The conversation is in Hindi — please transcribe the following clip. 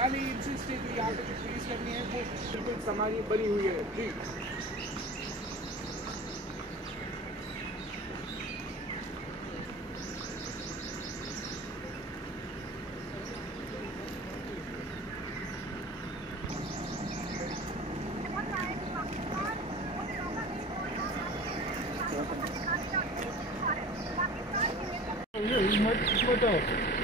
खाली इंसिस्ट है कि यहाँ पे जो पुलिस करनी है वो बिल्कुल समाज बनी हुई है। जी मत